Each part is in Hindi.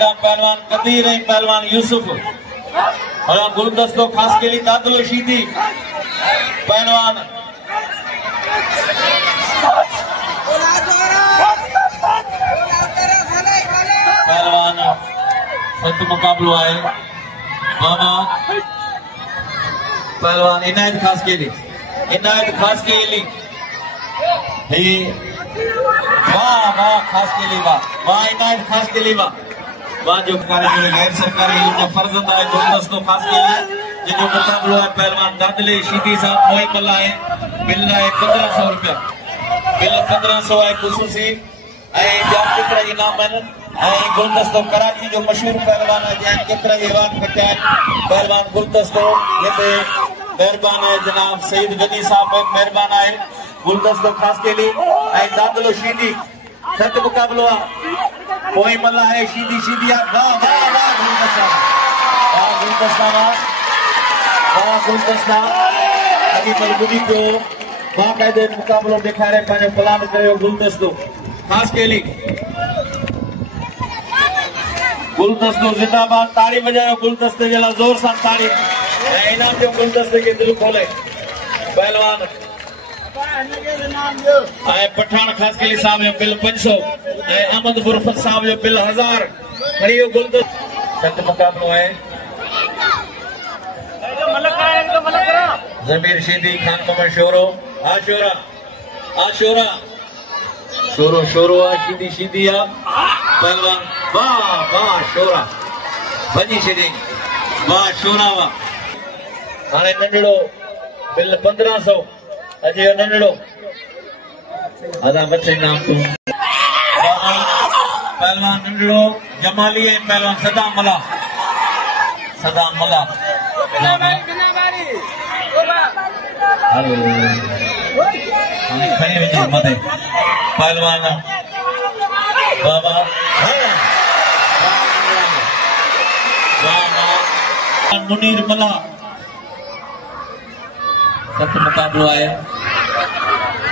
हेडा पहलवान कदीर है पहलवान यूसुफ और गुलदस्तों खास के लिए दादलो शीदी पहलवान सत मुकाबलो है बाबा पहलवान इनायत खास के लिए वाह वाह खास के लिए वाह इनायत खास के लिए वाह जो गैर सरकारी फर्जंद है गुलदस्तों खास के लिए जिनको मुकाबलो है पहलवान दादले शीदी साहब मोई मल्ला है बिल है 1500 रुपया बिल 1500 है खुसूसी केतिरा इनाम गुलदस्तों कराची जो मशहूर पहलवान है जैन केतिरा ईरान कटिया पहलवान गुलदस्तों मेहरबान है जनाब सईद गनी साहब मेहरबान है गुलदस्तों खास के लिए दादलो शीदी सत मुकाबलो कोई मल्ला है शीदी वाह वाह वाह गुलदस्ता अभी मजबूरी को बाकायदे मुकाबलो दिखारे पाने प्लान करो गुलदस्तों खास के लिए गुलदस्तों जिंदाबाद ताड़ी बजायो गुलदस्ते जला जोर सा ताड़ी इनाम जो गुलदस्ते के दिल खोले पहलवान पठान खास के लिए साहब जो बिल 500 अहमद बुरफत साहब जो बिल 1000 खड़ियो गुलदस्त सत मुकाबलो है जमीर शीदी खान मोहम्मद शोरो आशोरा शोरो शीदी पहलवान वाह शोरा भजी शीदी वाह शोरा वाह हाणे नंढड़ो बिल 1500 अजय नंढड़ो अदा बच्चे नाम तू पहलवान नंढड़ो जमाली है पहलवान सदाम मला मते पहलवान बाबा मुनीर मला सत मुकाबलो है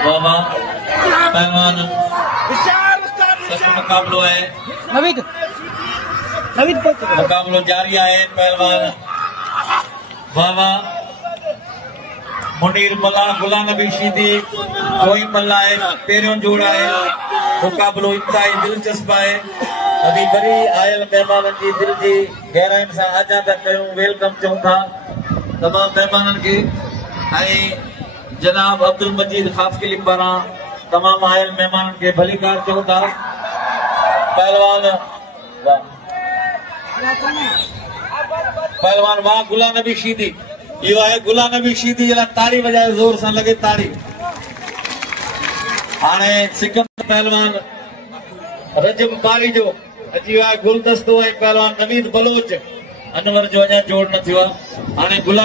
बाबा पहलवान सत मुकाबलो है मुकाबलो जारी है पहलवान बाबा मुनीर मला गुलाम नबी शीदी कोई मल्ला है पेरियों जोड़ा है मुकाबलो इंतहाई दिलचस्प है अभी बड़ी आयल मेहमान की दिल की गहराई से आजा तक कयूं वेलकम चऊं था तमाम मेहमान के जनाब अब्दुल मजीद खास के लिए पारा तमाम आयल मेहमान के भलीकार चऊं था पहलवान वाह गुलाम नबी शीदी यो है गुलाम नबी शीदी जला ताड़ी बजाए जोर से लगे ताड़ी हाणे सिकंदर पहलवान रजब बारी जो अची गुलदस्तो है पहलवान नवीद बलोच अनवर जो अञा जोड़ न थियो हाणे गुलाम